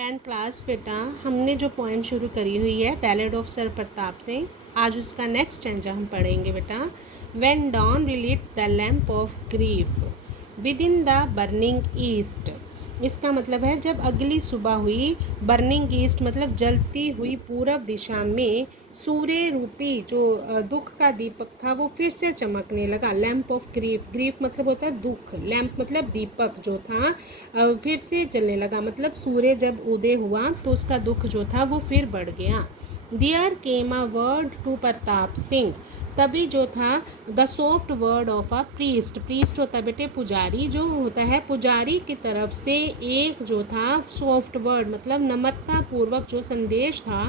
10th class बेटा हमने जो पोएम शुरू करी हुई है ballad of sir Pratap Singh, आज उसका नेक्स्ट स्टैंजा हम पढ़ेंगे बेटा। When dawn relit the lamp of grief within the burning east. इसका मतलब है जब अगली सुबह हुई, बर्निंग ईस्ट मतलब जलती हुई पूरब दिशा में सूर्य रूपी जो दुख का दीपक था वो फिर से चमकने लगा। लैम्प ऑफ ग्रीफ, ग्रीफ मतलब होता है दुख, लैम्प मतलब दीपक जो था फिर से जलने लगा। मतलब सूर्य जब उदय हुआ तो उसका दुख जो था वो फिर बढ़ गया। There came a word to Pratap Singh, तभी जो था the soft word of a priest, priest होता है बेटे पुजारी, जो होता है पुजारी की तरफ से एक जो था सॉफ्ट वर्ड मतलब नम्रता पूर्वक जो संदेश था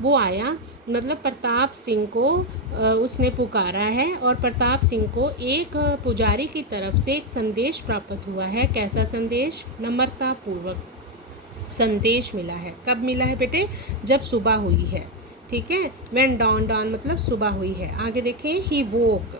वो आया। मतलब प्रताप सिंह को उसने पुकारा है और प्रताप सिंह को एक पुजारी की तरफ से एक संदेश प्राप्त हुआ है। कैसा संदेश? नम्रता पूर्वक संदेश मिला है। कब मिला है बेटे? जब सुबह हुई है। ठीक है, व्हेन डॉन, डॉन मतलब सुबह हुई है। आगे देखें, ही वोक,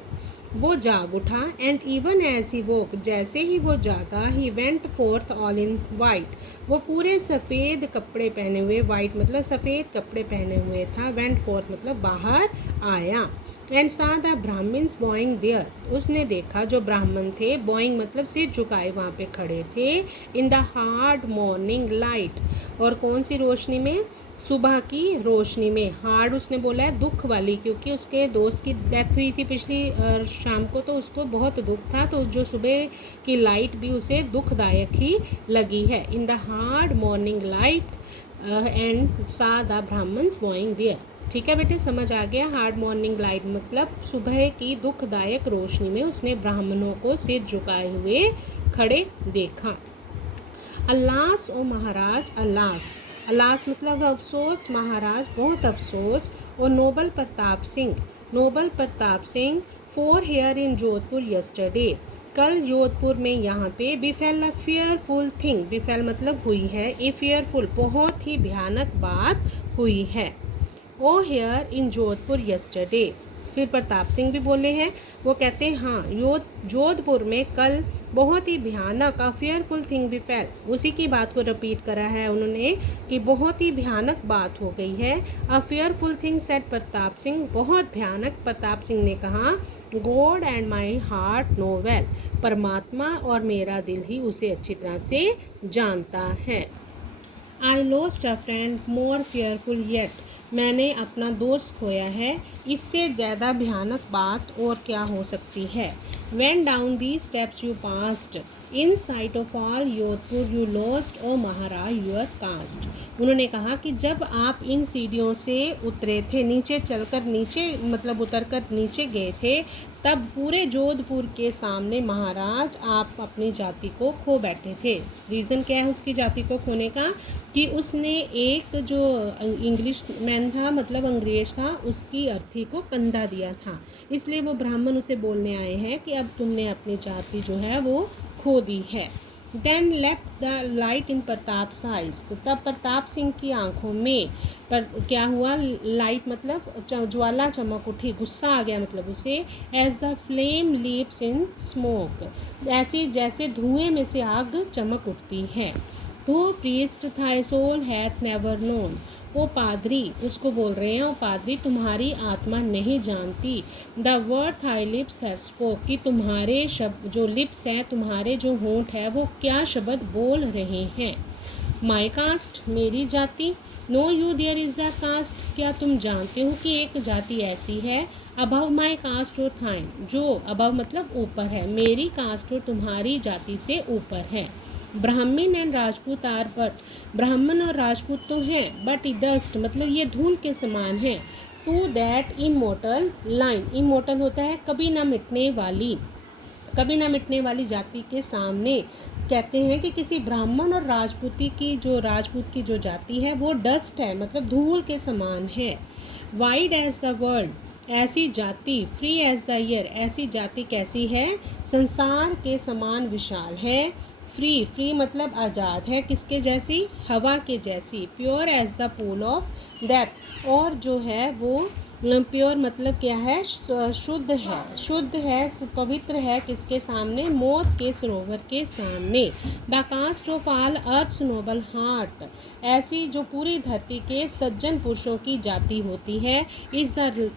वो जाग उठा। एंड इवन एज ही वोक, जैसे ही वो जागा, he went fourth all in white, वो पूरे सफ़ेद कपड़े पहने हुए, वाइट मतलब सफ़ेद कपड़े पहने हुए था। वेंट फोर्थ मतलब बाहर आया। एंड सा द ब्राह्मण्स बॉइंग देयर, उसने देखा जो ब्राह्मण थे, बॉइंग मतलब सिर झुकाए वहाँ पे खड़े थे। In the hard morning light, और कौन सी रोशनी में? सुबह की रोशनी में। हार्ड उसने बोला है दुख वाली, क्योंकि उसके दोस्त की डेथ हुई थी पिछली शाम को, तो उसको बहुत दुख था, तो जो सुबह की लाइट भी उसे दुखदायक ही लगी है। In the hard morning light and सा द ब्राह्मण्स बॉइंग देयर। ठीक है बेटे, समझ आ गया? हार्ड मॉर्निंग लाइट मतलब सुबह की दुखदायक रोशनी में उसने ब्राह्मणों को सिर झुकाए हुए खड़े देखा। अल्लास ओ महाराज, अल्लास, अल्लास मतलब अफसोस, महाराज बहुत अफसोस। और noble Pratap Singh, noble Pratap Singh for hair in Jodhpur yesterday, कल जोधपुर में यहाँ पे बिफेल अ फेयरफुल थिंग, बिफेल मतलब हुई है, ए फेयरफुल बहुत ही भयानक बात हुई है। ओ हेयर इन जोधपुर यस्टरडे, फिर प्रताप सिंह भी बोले हैं, वो कहते हैं हाँ जोधपुर में कल बहुत ही भयानक अ फेयरफुल थिंग बिफेल, उसी की बात को रिपीट करा है उन्होंने कि बहुत ही भयानक बात हो गई है। A fearful thing said Pratap Singh, बहुत भयानक, प्रताप सिंह ने कहा। God and my heart know well, परमात्मा और मेरा दिल ही उसे अच्छी तरह से जानता है। I lost a friend more fearful yet, मैंने अपना दोस्त खोया है, इससे ज़्यादा भयानक बात और क्या हो सकती है। When down these steps you passed, in sight of all Jodhpur you lost O Maharaj your caste, उन्होंने कहा कि जब आप इन सीढ़ियों से उतरे थे, नीचे चलकर नीचे मतलब उतरकर नीचे गए थे, तब पूरे जोधपुर के सामने महाराज आप अपनी जाति को खो बैठे थे। रीज़न क्या है उसकी जाति को खोने का? कि उसने एक जो इंग्लिश मैन था मतलब अंग्रेज था, उसकी अर्थी को कंधा दिया था, इसलिए वो ब्राह्मण उसे बोलने आए हैं कि अब तुमने अपनी जाति जो है वो खो दी है। Then left the light in Pratap size, तो तब प्रताप सिंह की आंखों में पर क्या हुआ? लाइट मतलब ज्वाला चमक उठी, गुस्सा आ गया मतलब उसे। As the flame leaps in smoke, ऐसे जैसे धुएं में से आग चमक उठती है। तो priest thy soul hath never known, वो पादरी उसको बोल रहे हैं, वो पादरी तुम्हारी आत्मा नहीं जानती। The word thy lips have spoke, कि तुम्हारे शब्द जो लिप्स है, तुम्हारे जो होंठ है वो क्या शब्द बोल रहे हैं। माई कास्ट, मेरी जाति। Know you there is a caste, क्या तुम जानते हो कि एक जाति ऐसी है। अबव माई कास्ट और थाइन, जो अबव मतलब ऊपर है, मेरी कास्ट और तुम्हारी जाति से ऊपर है। ब्राह्मण एंड राजपूत आर बट, ब्राह्मण और राजपूत तो हैं, बट डस्ट मतलब ये धूल के समान है। To that immortal line, immortal होता है कभी ना मिटने वाली, कभी ना मिटने वाली जाति के सामने कहते हैं कि किसी ब्राह्मण और राजपूती की जो राजपूत की जो जाति है वो डस्ट है मतलब धूल के समान है। वाइड एज द वर्ल्ड, ऐसी जाति। फ्री एज द ईयर, ऐसी जाति कैसी है? संसार के समान विशाल है। फ्री, फ्री मतलब आज़ाद है, किसके जैसी? हवा के जैसी। Pure as the pool of death, और जो है वो प्योर मतलब क्या है, शुद्ध है, शुद्ध है, पवित्र है, किसके सामने, मौत के सरोवर के सामने। The cost of all earth's noble heart, ऐसी जो पूरी धरती के सज्जन पुरुषों की जाति होती है। Is the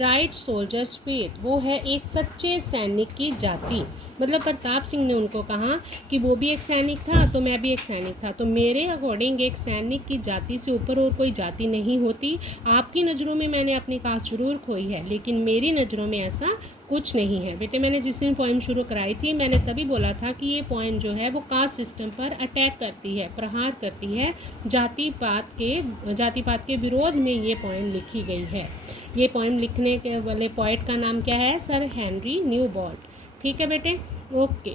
right soldier spirit, वो है एक सच्चे सैनिक की जाति। मतलब प्रताप सिंह ने उनको कहा कि वो भी एक सैनिक था तो मैं भी एक सैनिक था, तो मेरे अकॉर्डिंग एक सैनिक की जाति से ऊपर और कोई जाति नहीं होती। आपकी नज़रों में मैंने अपनी कास्ट जरूर खोई है, लेकिन मेरी नज़रों में ऐसा कुछ नहीं है। बेटे मैंने जिस दिन पोइम शुरू कराई थी मैंने तभी बोला था कि ये पोइम जो है वो कास्ट सिस्टम पर अटैक करती है, प्रहार करती है, जाति पात के विरोध में ये पोइम लिखी गई है। ये पोइम लिखने के वाले पोइट का नाम क्या है, सर हेनरी न्यूबोल्ट। ठीक है बेटे, ओके।